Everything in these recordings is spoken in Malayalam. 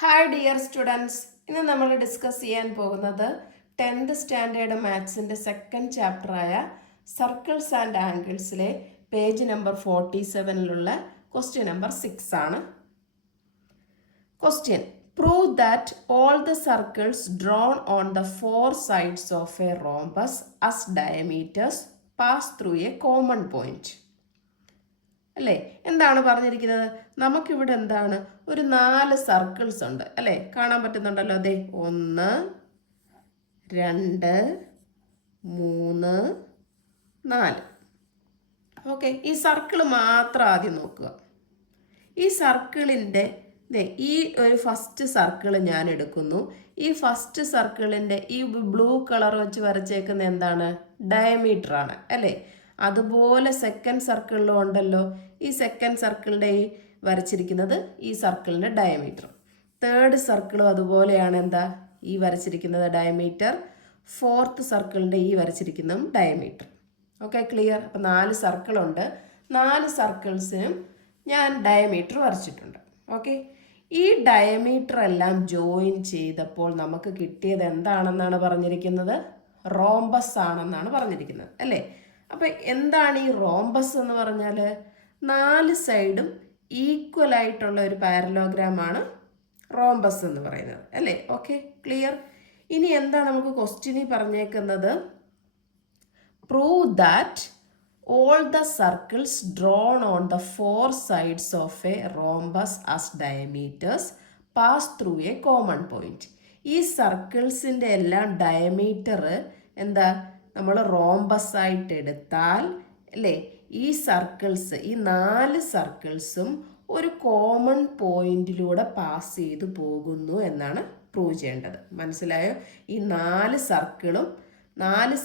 ഹായ് ഡിയർ സ്റ്റുഡൻസ്, ഇന്ന് നമ്മൾ ഡിസ്കസ് ചെയ്യാൻ പോകുന്നത് 10th സ്റ്റാൻഡേർഡ് മാത്സിൻ്റെ സെക്കൻഡ് ചാപ്റ്ററായ സർക്കിൾസ് ആൻഡ് ആംഗിൾസിലെ പേജ് നമ്പർ 47 ക്വസ്റ്റ്യൻ നമ്പർ 6 ആണ്. Question: prove that all the circles drawn on the 4 sides of a rhombus as diameters pass through a common point. അല്ലേ, എന്താണ് പറഞ്ഞിരിക്കുന്നത്? നമുക്കിവിടെ എന്താണ്, ഒരു 4 സർക്കിൾസ് ഉണ്ട് അല്ലേ, കാണാൻ പറ്റുന്നുണ്ടല്ലോ. അതെ, 1 2 3 4. ഓക്കെ, ഈ സർക്കിൾ മാത്രം ആദ്യം നോക്കുക. ഈ സർക്കിളിൻ്റെ ഈ ഒരു ഫസ്റ്റ് സർക്കിൾ ഞാൻ എടുക്കുന്നു. ഈ ഫസ്റ്റ് സർക്കിളിൻ്റെ ഈ ബ്ലൂ കളർ വെച്ച് വരച്ചേക്കുന്ന എന്താണ്? ഡയമീറ്റർ ആണ് അല്ലേ. അതുപോലെ സെക്കൻഡ് സർക്കിളിലും ഉണ്ടല്ലോ. ഈ സെക്കൻഡ് സർക്കിളിൻ്റെ ഈ വരച്ചിരിക്കുന്നത് ഈ സർക്കിളിൻ്റെ ഡയമീറ്റർ. തേർഡ് സർക്കിളും അതുപോലെയാണ്. എന്താ ഈ വരച്ചിരിക്കുന്നത്? ഡയമീറ്റർ. ഫോർത്ത് സർക്കിളിൻ്റെ ഈ വരച്ചിരിക്കുന്നതും ഡയമീറ്റർ. Okay, clear? അപ്പം 4 സർക്കിളുണ്ട്. 4 സർക്കിൾസിനും ഞാൻ ഡയമീറ്റർ വരച്ചിട്ടുണ്ട്. ഓക്കെ, ഈ ഡയമീറ്റർ എല്ലാം ജോയിൻ ചെയ്തപ്പോൾ നമുക്ക് കിട്ടിയത് എന്താണെന്നാണ് പറഞ്ഞിരിക്കുന്നത്? റോംബസ് ആണെന്നാണ് പറഞ്ഞിരിക്കുന്നത് അല്ലേ. അപ്പം എന്താണ് ഈ റോംബസ് എന്ന് പറഞ്ഞാൽ? 4 സൈഡും ഈക്വൽ ആയിട്ടുള്ള ഒരു പാരലോഗ്രാമാണ് റോംബസ് എന്ന് പറയുന്നത് അല്ലേ. Okay, clear? ഇനി എന്താ നമുക്ക് ക്വസ്റ്റ്യനിൽ പറഞ്ഞേക്കുന്നത്? Prove that all the circles drawn on the 4 sides of a rhombus as diameters pass through a common point. ഈ സർക്കിൾസിൻ്റെ എല്ലാം ഡയമീറ്റർ എന്താ നമ്മൾ റോംബസ് ആയിട്ട് എടുത്താൽ അല്ലേ, ഈ സർക്കിൾസ്, ഈ 4 സർക്കിൾസും ഒരു കോമൺ പോയിന്റിലൂടെ പാസ് ചെയ്തു പോകുന്നു എന്നാണ് പ്രൂവ് ചെയ്യേണ്ടത്. മനസ്സിലായോ? ഈ 4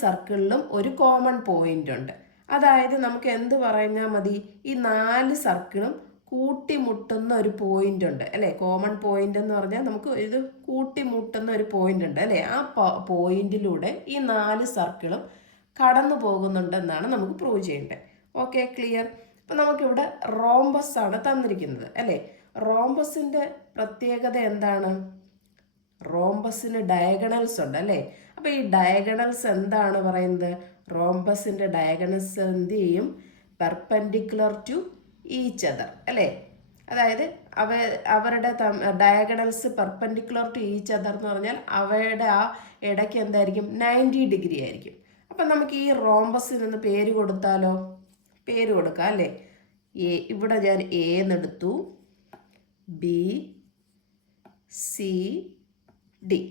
സർക്കിളിലും ഒരു കോമൺ പോയിന്റ് ഉണ്ട്. അതായത് നമുക്ക് എന്ത് പറഞ്ഞാൽ മതി? ഈ 4 സർക്കിളും കൂട്ടിമുട്ടുന്ന ഒരു പോയിന്റ് ഉണ്ട് അല്ലേ. കോമൺ പോയിന്റ് എന്ന് പറഞ്ഞാൽ നമുക്ക് ഇത് കൂട്ടിമുട്ടുന്ന ഒരു പോയിന്റ് ഉണ്ട് അല്ലേ. ആ പോയിന്റിലൂടെ ഈ 4 സർക്കിളും കടന്നു പോകുന്നുണ്ടെന്നാണ് നമുക്ക് പ്രൂവ് ചെയ്യേണ്ടത്. Okay, clear? അപ്പം നമുക്കിവിടെ റോംബസ് ആണ് തന്നിരിക്കുന്നത് അല്ലേ. റോംബസിൻ്റെ പ്രത്യേകത എന്താണ്? റോംബസിന് ഡയഗണൽസ് ഉണ്ട് അല്ലേ. അപ്പോൾ ഈ ഡയഗണൽസ് എന്താണ് പറയുന്നത്? റോംബസിൻ്റെ ഡയഗണൽസ് എന്ത് ചെയ്യും? പെർപെൻഡിക്കുലർ ടു ഈച്ച് അതർ അല്ലേ. അതായത് അവരുടെ diagonals perpendicular to each other എന്ന് പറഞ്ഞാൽ അവയുടെ ആ ഇടയ്ക്ക് എന്തായിരിക്കും? 90 ഡിഗ്രി ആയിരിക്കും. അപ്പം നമുക്ക് ഈ റോംബസിനൊന്ന് പേര് കൊടുത്താലോ? പേര് കൊടുക്കാം അല്ലേ. ഇവിടെ ഞാൻ എ എന്നെടുത്തു, ബി സി ഡി.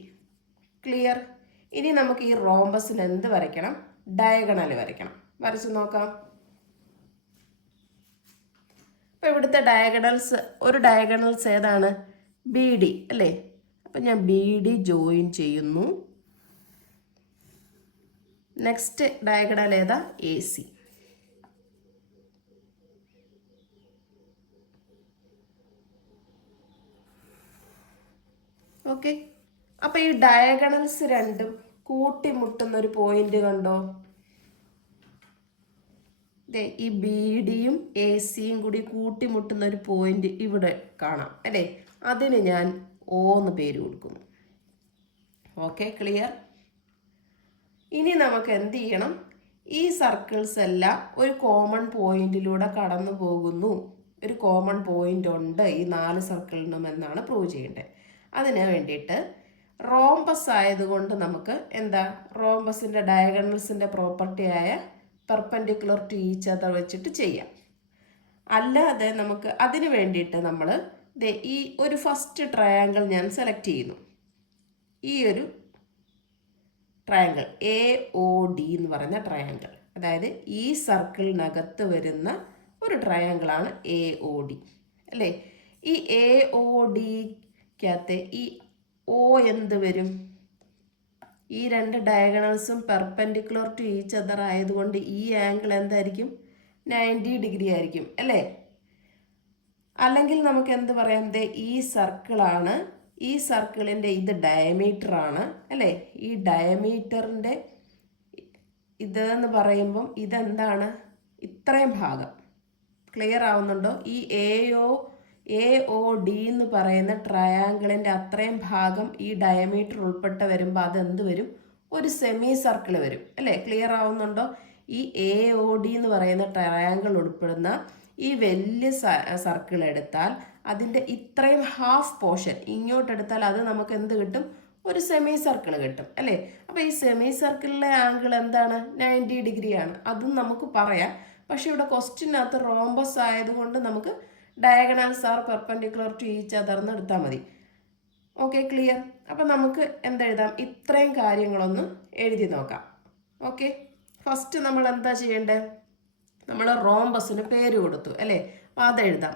ക്ലിയർ? ഇനി നമുക്ക് ഈ റോംബസിന് എന്ത് വരയ്ക്കണം? ഡയഗണൽ വരയ്ക്കണം. വരച്ച് നോക്കാം. അപ്പം ഇവിടുത്തെ ഒരു ഡയഗണൽസ് ഏതാണ്? ബി ഡി അല്ലേ. അപ്പം ഞാൻ ബി ഡി ജോയിൻ ചെയ്യുന്നു. നെക്സ്റ്റ് ഡയഗണൽ ഏതാ? A C. ഓക്കെ, അപ്പം ഈ ഡയഗണൽസ് രണ്ടും കൂട്ടിമുട്ടുന്ന ഒരു പോയിന്റ് കണ്ടോ? ഈ ബി ഡിയും എ സിയും കൂടി കൂട്ടിമുട്ടുന്ന ഒരു പോയിന്റ് ഇവിടെ കാണാം അല്ലേ. അതിന് ഞാൻ ഒ എന്ന് പേര് കൊടുക്കുന്നു. Okay, clear? ഇനി നമുക്ക് എന്ത് ചെയ്യണം? ഈ സർക്കിൾസ് എല്ലാം ഒരു കോമൺ പോയിന്റിലൂടെ കടന്നു പോകുന്നു. ഒരു കോമൺ പോയിന്റ് ഉണ്ട് ഈ 4 സർക്കിളിനും എന്നാണ് പ്രൂവ് ചെയ്യേണ്ടത്. അതിന് വേണ്ടിയിട്ട് റോംബസ് ആയതുകൊണ്ട് നമുക്ക് എന്താ, റോംബസിൻ്റെ ഡയഗണൽസിൻ്റെ പ്രോപ്പർട്ടി ആയ പെർപെൻഡിക്കുലർ ടു ഈച്ച് അതർ വെച്ചിട്ട് ചെയ്യാം. അല്ലാതെ നമുക്ക് അതിന് വേണ്ടിയിട്ട് നമ്മൾ ഈ ഒരു ഫസ്റ്റ് ട്രയാങ്കിൾ ഞാൻ സെലക്ട് ചെയ്യുന്നു. ഈ ഒരു ട്രയാങ്കിൾ AOD എന്ന് പറയുന്ന ട്രയാങ്കിൾ, അതായത് ഈ സർക്കിളിനകത്ത് വരുന്ന ഒരു ട്രയാങ്കിളാണ് AOD അല്ലേ. ഈ AODക്കകത്ത് ഈ O എന്ത് വരും? ഈ 2 ഡയഗണൽസും പെർപെൻഡിക്കുലർ ടു ഈച്ച് അതർ ആയതുകൊണ്ട് ഈ ആംഗിൾ എന്തായിരിക്കും? 90 ഡിഗ്രി ആയിരിക്കും അല്ലേ. അല്ലെങ്കിൽ നമുക്ക് എന്ത് പറയാം? ഈ സർക്കിളാണ്, ഈ സർക്കിളിൻ്റെ ഇത് ഡയമീറ്റർ ആണ് അല്ലേ. ഈ ഡയമീറ്ററിൻ്റെ ഇതെന്ന് പറയുമ്പം ഇതെന്താണ്? ഇത്രയും ഭാഗം. ക്ലിയർ ആവുന്നുണ്ടോ? ഈ AO AOD എന്ന് പറയുന്ന ട്രയാങ്കിളിൻ്റെ അത്രയും ഭാഗം ഈ ഡയമീറ്റർ ഉൾപ്പെട്ട വരുമ്പോൾ അതെന്ത് വരും? ഒരു സെമി സർക്കിൾ വരും അല്ലേ? ക്ലിയർ ആവുന്നുണ്ടോ? ഈ AOD എന്ന് പറയുന്ന ട്രയാങ്കിൾ ഉൾപ്പെടുന്ന ഈ വലിയ സർക്കിൾ എടുത്താൽ അതിൻ്റെ ഇത്രയും ഹാഫ് പോർഷൻ ഇങ്ങോട്ടെടുത്താൽ അത് നമുക്ക് എന്ത് കിട്ടും? ഒരു സെമി സർക്കിൾ കിട്ടും അല്ലേ? അപ്പോൾ ഈ സെമി സർക്കിളിലെ ആംഗിൾ എന്താണ്? 90 ഡിഗ്രിയാണ്. അതും നമുക്ക് പറയാം. പക്ഷെ ഇവിടെ ക്വസ്റ്റ്യനകത്ത് റോംബസ് ആയതുകൊണ്ട് നമുക്ക് diagonals are perpendicular to each other എന്ന് എടുത്താൽ മതി. Okay, clear? അപ്പം നമുക്ക് എന്തെഴുതാം? ഇത്രയും കാര്യങ്ങളൊന്ന് എഴുതി നോക്കാം. ഓക്കെ, ഫസ്റ്റ് നമ്മൾ എന്താ ചെയ്യേണ്ടത്? നമ്മൾ റോംബസിന് പേര് കൊടുത്തു അല്ലേ? അപ്പം അതെഴുതാം.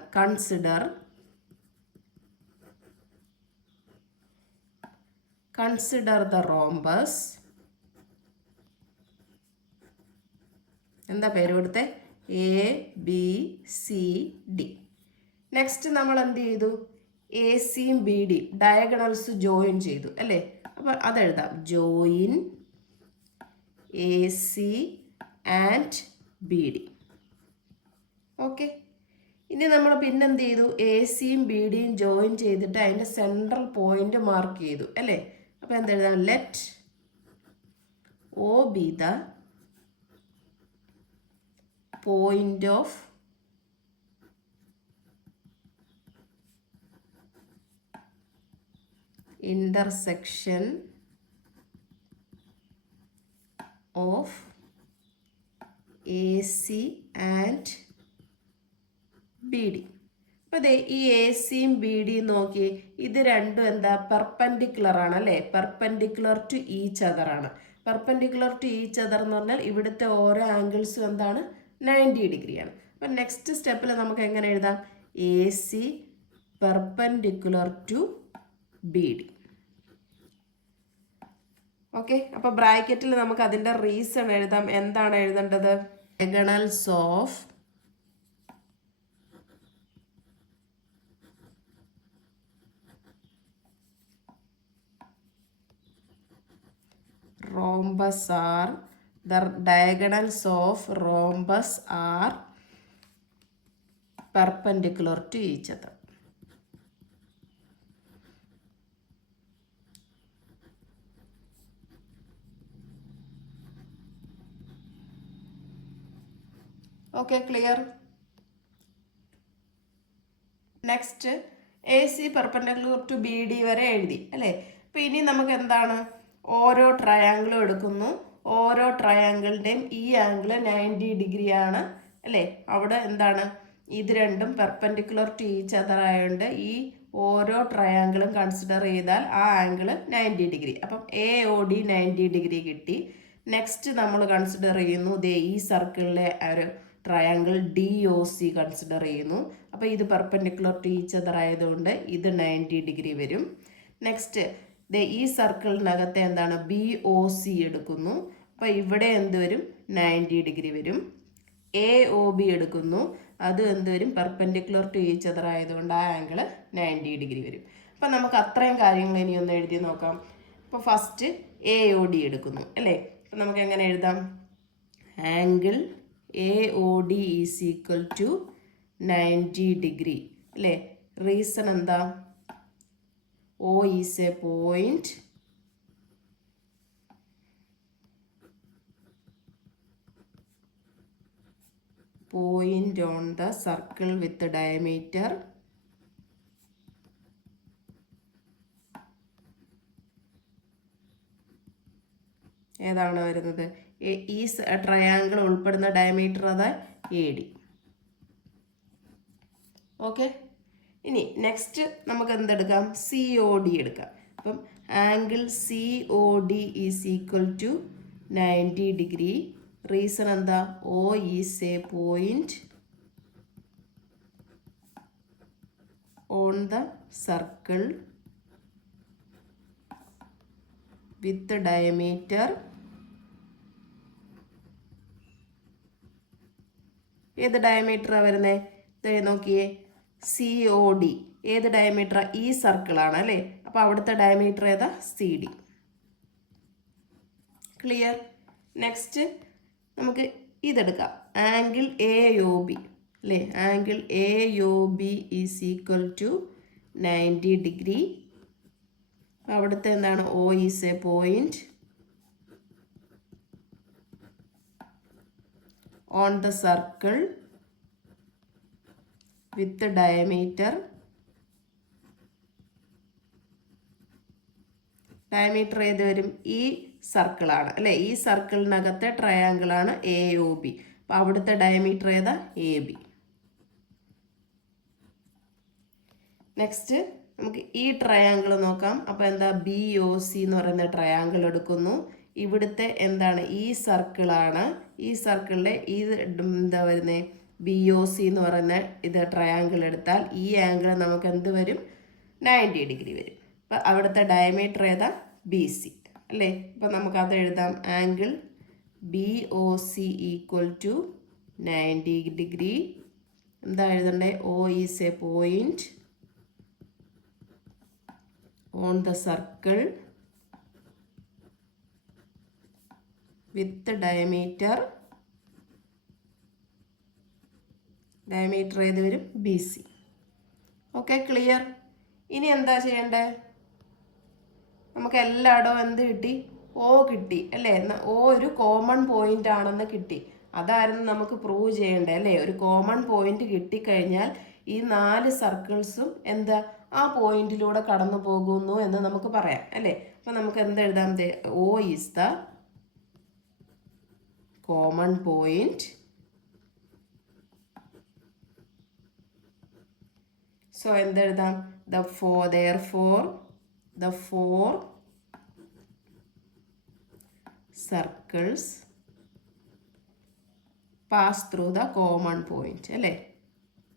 Consider the rhombus. എന്താ പേര് കൊടുത്തേ? ABCD. നെക്സ്റ്റ് നമ്മൾ എന്ത് ചെയ്തു? ACയും BD ഡയഗണൽസ് ജോയിൻ ചെയ്തു അല്ലേ? അപ്പോൾ അതെഴുതാം. Join AC and BD. Okay, ഇനി നമ്മൾ പിന്നെന്ത് ചെയ്തു? ACയും BDയും ജോയിൻ ചെയ്തിട്ട് അതിൻ്റെ സെൻട്രൽ പോയിന്റ് മാർക്ക് ചെയ്തു അല്ലേ? അപ്പോൾ എന്തെഴുതാം? Let O be the point of intersection of AC and BD. അപ്പോൾ അതെ, ഈ ACയും BDയും നോക്കി, ഇത് രണ്ടും എന്താ? പെർപെൻഡിക്കുലർ ആണ് അല്ലേ? പെർപെൻഡിക്കുലർ ടു ഈച്ച് അതർ ആണ്. പെർപെൻഡിക്കുലർ ടു ഈച്ച് അതർ എന്ന് പറഞ്ഞാൽ ഇവിടുത്തെ ഓരോ ആംഗിൾസും എന്താണ്? 90 ഡിഗ്രിയാണ്. അപ്പം നെക്സ്റ്റ് സ്റ്റെപ്പിൽ നമുക്ക് എങ്ങനെ എഴുതാം? AC perpendicular to BD. Okay, അപ്പോൾ ബ്രാക്കറ്റിൽ നമുക്ക് അതിൻ്റെ റീസൺ എഴുതാം. എന്താണ് എഴുതേണ്ടത്? Diagonals of rhombus are the diagonals of rhombus are perpendicular to each other. Okay, clear? Next AC perpendicular to BD വരെ എഴുതി അല്ലേ? അപ്പോൾ ഇനി നമുക്ക് എന്താണ്? ഓരോ ട്രയാങ്കിളും എടുക്കുന്നു. ഓരോ ട്രയാങ്കിളിൻ്റെയും ഈ ആംഗിൾ 90 ഡിഗ്രിയാണ് അല്ലേ? അവിടെ എന്താണ്? ഇത് രണ്ടും പെർപെൻഡിക്കുലർ ടു ഈച്ച് അതർ ആയതുകൊണ്ട് ഈ ഓരോ ട്രയാങ്കിളും കൺസിഡർ ചെയ്താൽ ആ ആംഗിൾ 90 ഡിഗ്രി. അപ്പം AOD 90 ഡിഗ്രി കിട്ടി. നെക്സ്റ്റ് നമ്മൾ കൺസിഡർ ചെയ്യുന്നു ഈ സർക്കിളിലെ ഒരു ട്രയാങ്കിൾ DOC കൺസിഡർ ചെയ്യുന്നു. അപ്പോൾ ഇത് പെർപെൻഡിക്കുലർ ടു ഈച്ച് അതർ ആയതുകൊണ്ട് ഇത് 90 ഡിഗ്രി വരും. നെക്സ്റ്റ് ഈ സർക്കിളിനകത്തെ എന്താണ്? BOC എടുക്കുന്നു. അപ്പോൾ ഇവിടെ എന്ത് വരും? 90 ഡിഗ്രി വരും. AOB എടുക്കുന്നു. അത് എന്ത് വരും? പെർപെൻഡിക്കുലർ ടു ഈച്ച് അതർ ആയതുകൊണ്ട് ആ ആംഗിൾ 90 ഡിഗ്രി വരും. അപ്പം നമുക്ക് അത്രയും കാര്യങ്ങൾ ഇനി ഒന്ന് എഴുതി നോക്കാം. അപ്പോൾ ഫസ്റ്റ് AOD എടുക്കുന്നു അല്ലേ? അപ്പം നമുക്ക് എങ്ങനെ എഴുതാം? Angle AOD is equal to 90 degree അല്ലേ? റീസൺ എന്താ? O is a point on the circle with the diameter ഏതാണ് വരുന്നത്? ഈ ട്രയാങ്കിൾ ഉൾപ്പെടുന്ന ഡയമീറ്റർ അത് AD. ഓക്കെ, ഇനി നെക്സ്റ്റ് നമുക്ക് എന്തെടുക്കാം? COD എടുക്കാം. അപ്പം angle COD is equal to 90 degree. Reason എന്താ? O is a point on the circle with diameter. ഏത് ഡയമീറ്ററാണ് വരുന്നത്? നോക്കിയേ, COD ഏത് ഡയമീറ്റർ? ഈ സർക്കിളാണ് അല്ലേ? അപ്പോൾ അവിടുത്തെ ഡയമീറ്റർ ഏതാ? CD. ക്ലിയർ? നെക്സ്റ്റ് നമുക്ക് ഇതെടുക്കാം. ആംഗിൾ AOB അല്ലേ? Angle AOB is equal to 90 degree. അവിടുത്തെ എന്താണ്? O is a point on the circle with diameter. Diameter ഏത് വരും? ഈ സർക്കിളാണ് അല്ലേ? ഈ സർക്കിളിനകത്തെ ട്രയാങ്കിളാണ് AOB. അപ്പോൾ അവിടുത്തെ ഡയമീറ്റർ ഏതാ? AB. നെക്സ്റ്റ് നമുക്ക് ഈ ട്രയാങ്കിൾ നോക്കാം. അപ്പോൾ എന്താ? BOC എന്ന് പറയുന്ന ട്രയാങ്കിൾ എടുക്കുന്നു. ഇവിടുത്തെ എന്താണ്? ഈ സർക്കിളാണ്. ഈ സർക്കിളിലെ ഇത് എന്താ വരുന്നത്? BOC എന്ന് പറയുന്ന ഇത് ട്രയാങ്കിൾ എടുത്താൽ ഈ ആംഗിൾ നമുക്ക് എന്ത് വരും? 90 ഡിഗ്രി വരും. അപ്പം അവിടുത്തെ ഡയമീറ്റർ ഏതാ? BC അല്ലേ? അപ്പം നമുക്കത് എഴുതാം. Angle BOC equal to 90 degree. എന്താ എഴുതണ്ടേ? O is a point on the circle with diameter. Diameter ഏത് വരും? BC. Okay, clear? ഇനി എന്താ ചെയ്യണ്ടേ? നമുക്ക് എല്ലായിടവും എന്ത് കിട്ടി? O കിട്ടി അല്ലേ? O ഒരു കോമൺ പോയിന്റ് ആണെന്ന് കിട്ടി. അതായിരുന്നു നമുക്ക് പ്രൂവ് ചെയ്യേണ്ടത് അല്ലേ? ഒരു കോമൺ പോയിന്റ് കിട്ടിക്കഴിഞ്ഞാൽ ഈ 4 സർക്കിൾസും എന്താ? ആ പോയിന്റിലൂടെ കടന്നു പോകുന്നു എന്ന് നമുക്ക് പറയാം അല്ലേ? അപ്പം നമുക്ക് എന്തെഴുതാം? O is the common point. So എന്തെഴുതാം? therefore the 4 circles pass through the common point അല്ലേ?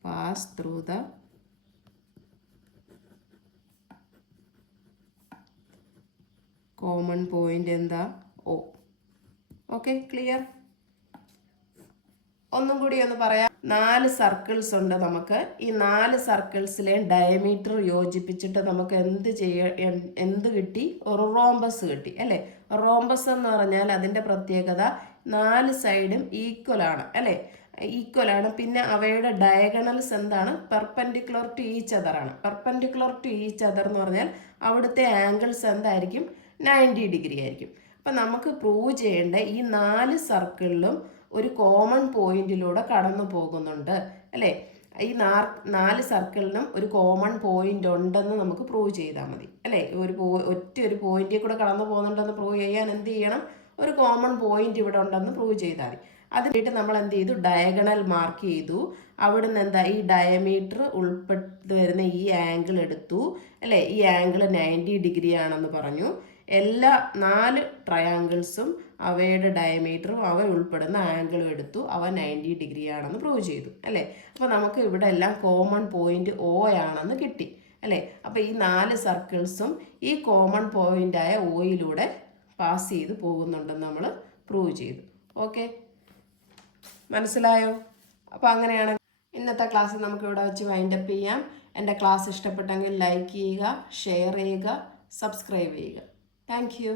pass through the common point എന്താ? O. Okay, clear? ഒന്നും കൂടി ഒന്ന് പറയാം. 4 സർക്കിൾസ് ഉണ്ട് നമുക്ക്. ഈ 4 സർക്കിൾസിലെയും ഡയമീറ്റർ യോജിപ്പിച്ചിട്ട് നമുക്ക് എന്ത് കിട്ടി? ഒരു റോംബസ് കിട്ടി അല്ലേ? റോംബസ് എന്ന് പറഞ്ഞാൽ അതിൻ്റെ പ്രത്യേകത 4 സൈഡും ഈക്വൽ ആണ് അല്ലേ? ഈക്വൽ ആണ്. പിന്നെ അവയുടെ ഡയഗണൽസ് എന്താണ്? പെർപെൻഡിക്കുലർ ടു ഈച്ച് അതർ ആണ്. പെർപെൻഡിക്കുലർ ടു ഈച്ച് അതർ എന്ന് പറഞ്ഞാൽ അവിടുത്തെ ആംഗിൾസ് എന്തായിരിക്കും? 90 ഡിഗ്രി ആയിരിക്കും. അപ്പം നമുക്ക് പ്രൂവ് ചെയ്യേണ്ട ഈ 4 സർക്കിളിലും ഒരു കോമൺ പോയിന്റിലൂടെ കടന്നു പോകുന്നുണ്ട് അല്ലേ? ഈ 4 സർക്കിളിനും ഒരു കോമൺ പോയിന്റ് ഉണ്ടെന്ന് നമുക്ക് പ്രൂവ് ചെയ്താൽ മതി അല്ലേ? ഒരു പോയിന്റിൽ കൂടെ കടന്നു പോകുന്നുണ്ടെന്ന് പ്രൂവ് ചെയ്യാൻ എന്ത് ചെയ്യണം? ഒരു കോമൺ പോയിന്റ് ഇവിടെ ഉണ്ടെന്ന് പ്രൂവ് ചെയ്താൽ മതി. അതിനായിട്ട് നമ്മൾ എന്ത് ചെയ്തു? ഡയഗണൽ മാർക്ക് ചെയ്തു. അവിടുന്ന് എന്താ? ഈ ഡയമീറ്റർ ഉൾപ്പെട്ട് വരുന്ന ഈ ആംഗിൾ എടുത്തു അല്ലേ? ഈ ആംഗിൾ 90 ഡിഗ്രി ആണെന്ന് പറഞ്ഞു. എല്ലാ 4 ട്രയാങ്കിൾസും അവയുടെ ഡയമീറ്ററും അവ ഉൾപ്പെടുന്ന ആംഗിളും എടുത്തു. അവ 90 ഡിഗ്രി ആണെന്ന് പ്രൂവ് ചെയ്തു അല്ലേ? അപ്പോൾ നമുക്ക് ഇവിടെ എല്ലാം കോമൺ പോയിന്റ് O ആണെന്ന് കിട്ടി അല്ലേ? അപ്പോൾ ഈ 4 സർക്കിൾസും ഈ കോമൺ പോയിന്റായ Oയിലൂടെ പാസ് ചെയ്ത് പോകുന്നുണ്ടെന്ന് നമ്മൾ പ്രൂവ് ചെയ്തു. ഓക്കെ, മനസ്സിലായോ? അപ്പോൾ അങ്ങനെയാണ് ഇന്നത്തെ ക്ലാസ് നമുക്ക് ഇവിടെ വെച്ച് വൈൻഡപ്പ് ചെയ്യാം. എൻ്റെ ക്ലാസ് ഇഷ്ടപ്പെട്ടെങ്കിൽ ലൈക്ക് ചെയ്യുക, ഷെയർ ചെയ്യുക, സബ്സ്ക്രൈബ് ചെയ്യുക. Thank you.